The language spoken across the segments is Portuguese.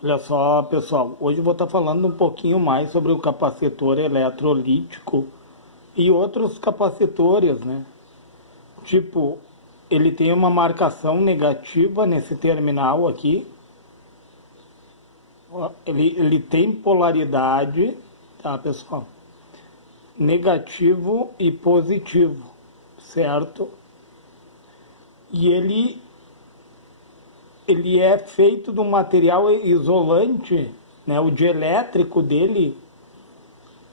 Olha só, pessoal, hoje eu vou estar falando um pouquinho mais sobre o capacitor eletrolítico e outros capacitores, né? Tipo, ele tem uma marcação negativa nesse terminal aqui. Ó, ele tem polaridade, tá, pessoal? Negativo e positivo, certo? E ele é feito de um material isolante, né? O dielétrico dele,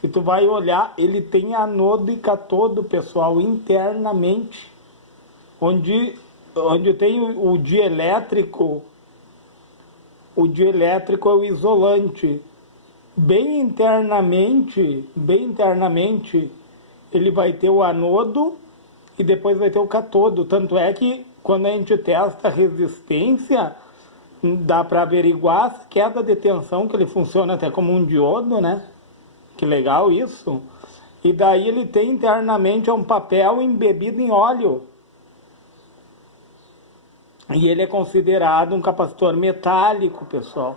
se tu vai olhar, ele tem anodo e catodo, pessoal, internamente. Onde tem o dielétrico é o isolante. Bem internamente, ele vai ter o anodo e depois vai ter o catodo. Tanto é que quando a gente testa a resistência, dá para averiguar a queda de tensão, que ele funciona até como um diodo, né? Que legal isso. E daí ele tem internamente um papel embebido em óleo. E ele é considerado um capacitor metálico, pessoal.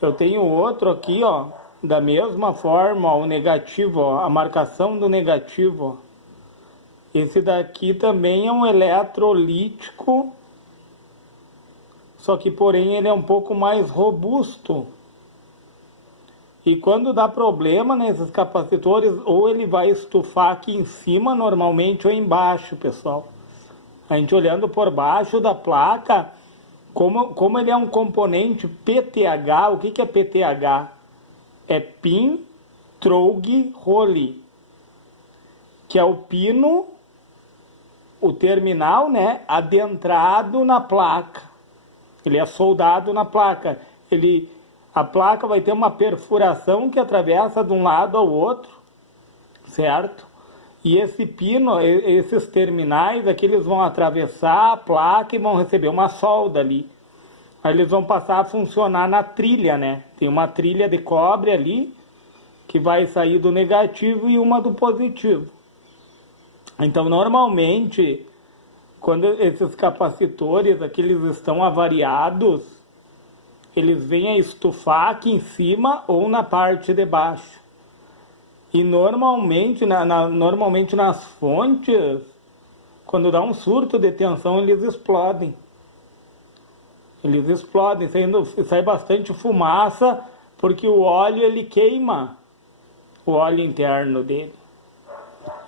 Eu tenho outro aqui, ó, da mesma forma, ó, o negativo, ó, a marcação do negativo. Ó. Esse daqui também é um eletrolítico, só que porém ele é um pouco mais robusto. E quando dá problema nesses capacitores, ou ele vai estufar aqui em cima normalmente ou embaixo, pessoal. A gente olhando por baixo da placa, como ele é um componente PTH, o que é PTH? É Pin Trog Role, que é o pino, o terminal, né, adentrado na placa. Ele é soldado na placa. A placa vai ter uma perfuração que atravessa de um lado ao outro, certo? E esse pino, esses terminais aqui, eles vão atravessar a placa e vão receber uma solda ali. Aí eles vão passar a funcionar na trilha, né? Tem uma trilha de cobre ali, que vai sair do negativo e uma do positivo. Então, normalmente, quando esses capacitores aqui, eles estão avariados, eles vêm a estufar aqui em cima ou na parte de baixo. E normalmente, normalmente nas fontes, quando dá um surto de tensão, eles explodem. Eles explodem, sai bastante fumaça, porque o óleo ele queima o óleo interno dele.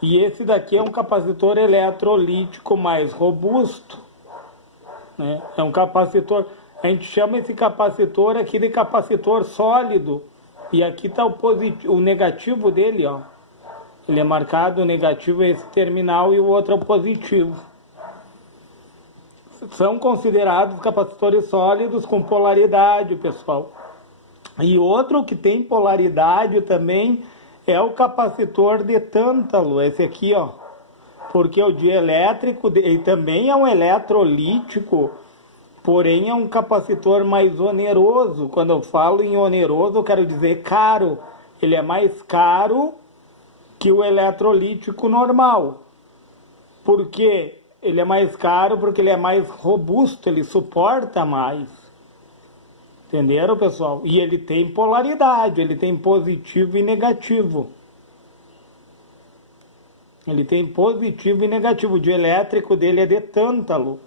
E esse daqui é um capacitor eletrolítico mais robusto, né? É um capacitor, a gente chama esse capacitor aqui de capacitor sólido. E aqui está o negativo dele, ó. Ele é marcado, o negativo é esse terminal e o outro é o positivo. São considerados capacitores sólidos com polaridade, pessoal. E outro que tem polaridade também é o capacitor de tântalo, esse aqui, ó. Porque o dielétrico, ele também é um eletrolítico, porém é um capacitor mais oneroso. Quando eu falo em oneroso, eu quero dizer caro. Ele é mais caro que o eletrolítico normal. Por quê? Ele é mais caro porque ele é mais robusto, ele suporta mais. Entenderam, pessoal? E ele tem polaridade, ele tem positivo e negativo. Ele tem positivo e negativo. O dielétrico dele é de tântalo.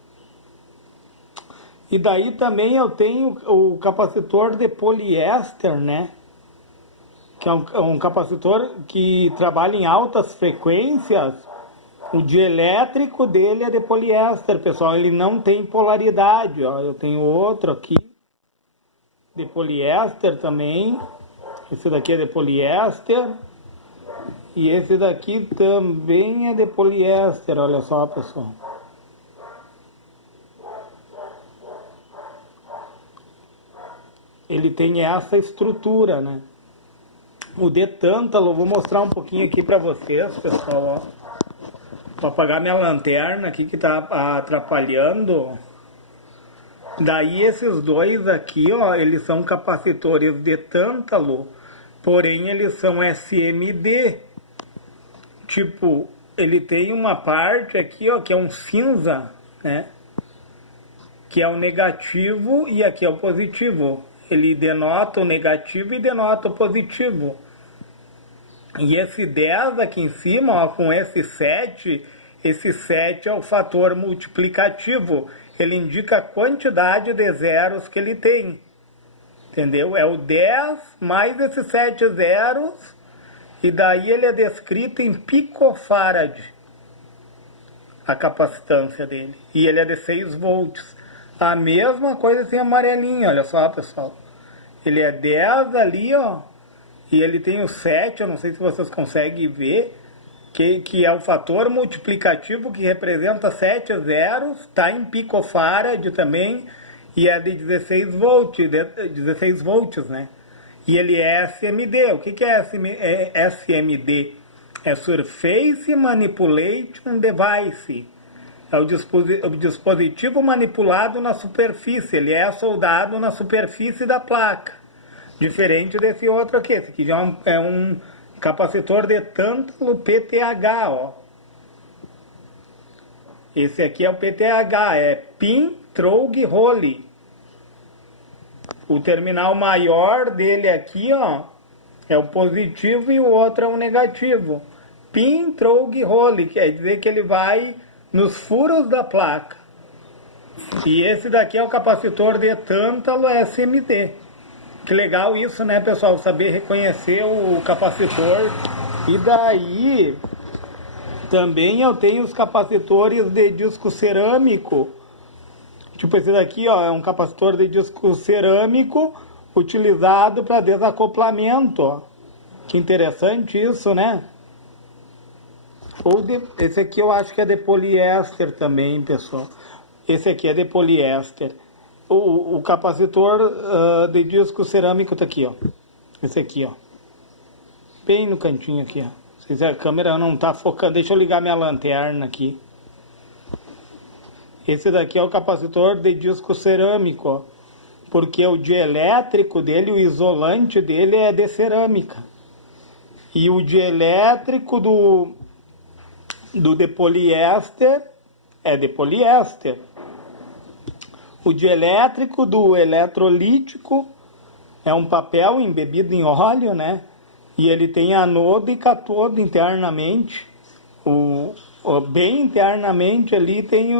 E daí também eu tenho o capacitor de poliéster, né? Que é um capacitor que trabalha em altas frequências. O dielétrico dele é de poliéster, pessoal. Ele não tem polaridade, ó. Eu tenho outro aqui de poliéster também. Esse daqui é de poliéster. E esse daqui também é de poliéster, olha só, pessoal. Ele tem essa estrutura, né? O de tântalo, vou mostrar um pouquinho aqui para vocês, pessoal, ó. Vou apagar minha lanterna aqui que tá atrapalhando. Daí esses dois aqui, ó, eles são capacitores de tântalo, porém eles são SMD. Tipo, ele tem uma parte aqui, ó, que é um cinza, né? Que é o negativo e aqui é o positivo. Ele denota o negativo e denota o positivo. E esse 10 aqui em cima, ó, com esse 7 é o fator multiplicativo. Ele indica a quantidade de zeros que ele tem. Entendeu? É o 10 mais esses 7 zeros, e daí ele é descrito em picofarad, a capacitância dele. E ele é de 6 volts. A mesma coisa assim amarelinho, olha só, pessoal. Ele é 10 ali, ó, e ele tem o 7, eu não sei se vocês conseguem ver, que é o fator multiplicativo que representa 7 zeros, está em picofarad também, e é de 16 volts, né? E ele é SMD. O que é SMD? É Surface Manipulation Device. É o dispositivo manipulado na superfície. Ele é soldado na superfície da placa. Diferente desse outro aqui. Esse aqui já é um capacitor de tântalo PTH, ó. Esse aqui é o PTH, é Pin Trog Hole. O terminal maior dele aqui, ó, é o positivo e o outro é o negativo. Pin Trog Hole, quer dizer que ele vai nos furos da placa. E esse daqui é o capacitor de tântalo SMD. Que legal isso, né, pessoal? Saber reconhecer o capacitor. E daí também eu tenho os capacitores de disco cerâmico. Tipo esse daqui, ó, é um capacitor de disco cerâmico utilizado para desacoplamento, ó. Que interessante isso, né? Esse aqui eu acho que é de poliéster também, pessoal. Esse aqui é de poliéster. O capacitor de disco cerâmico tá aqui, ó. Esse aqui, ó. Bem no cantinho aqui, ó. Se a câmera não tá focando, deixa eu ligar minha lanterna aqui. Esse daqui é o capacitor de disco cerâmico, ó. Porque o dielétrico dele, o isolante dele é de cerâmica. E o dielétrico do de poliéster é de poliéster. O dielétrico do eletrolítico é um papel embebido em óleo, né? E ele tem anodo e catodo internamente. Bem internamente ali tem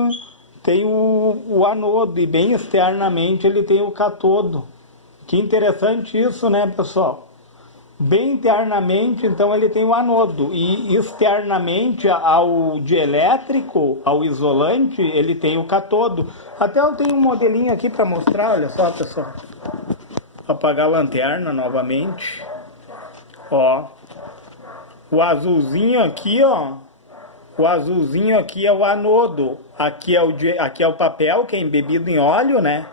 o anodo e bem externamente ele tem o catodo. Que interessante isso, né, pessoal? Bem internamente, então, ele tem o anodo. E externamente ao dielétrico, ao isolante, ele tem o catodo. Até eu tenho um modelinho aqui para mostrar, olha só, pessoal. Vou apagar a lanterna novamente. Ó. O azulzinho aqui, ó. O azulzinho aqui é o anodo. Aqui é o papel, que é embebido em óleo, né?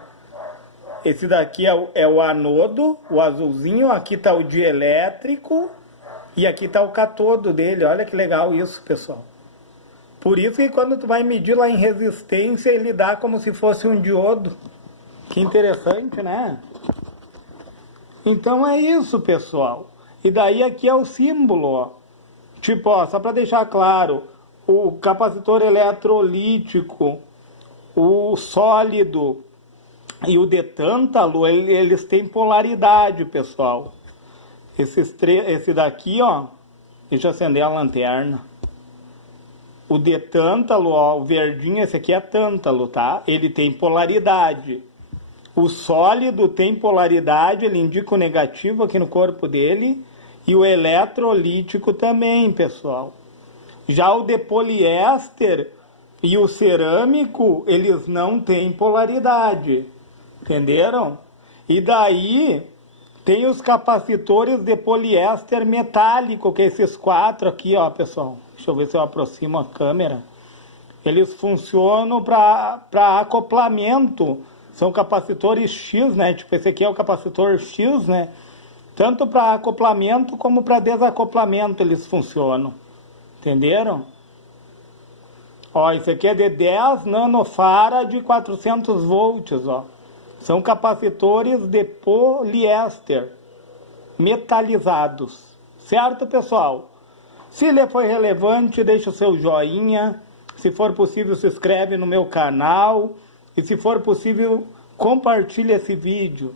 Esse daqui é o anodo, o azulzinho. Aqui está o dielétrico e aqui está o catodo dele. Olha que legal isso, pessoal. Por isso que quando tu vai medir lá em resistência, ele dá como se fosse um diodo. Que interessante, né? Então é isso, pessoal. E daí aqui é o símbolo, ó. Tipo, ó, só para deixar claro, o capacitor eletrolítico, o sólido e o de tântalo, eles têm polaridade, pessoal. Esse daqui, ó, deixa eu acender a lanterna. O de tântalo, ó, o verdinho, esse aqui é tântalo, tá? Ele tem polaridade. O sólido tem polaridade, ele indica o negativo aqui no corpo dele. E o eletrolítico também, pessoal. Já o de poliéster e o cerâmico, eles não têm polaridade. Entenderam? E daí tem os capacitores de poliéster metálico, que é esses 4 aqui, ó, pessoal. Deixa eu ver se eu aproximo a câmera. Eles funcionam para acoplamento. São capacitores X, né? Tipo, esse aqui é o capacitor X, né? Tanto para acoplamento como para desacoplamento eles funcionam. Entenderam? Ó, esse aqui é de 10 nanofarad de 400 volts, ó. São capacitores de poliéster metalizados. Certo, pessoal? Se ele foi relevante, deixa o seu joinha. Se for possível, se inscreve no meu canal. E se for possível, compartilhe esse vídeo.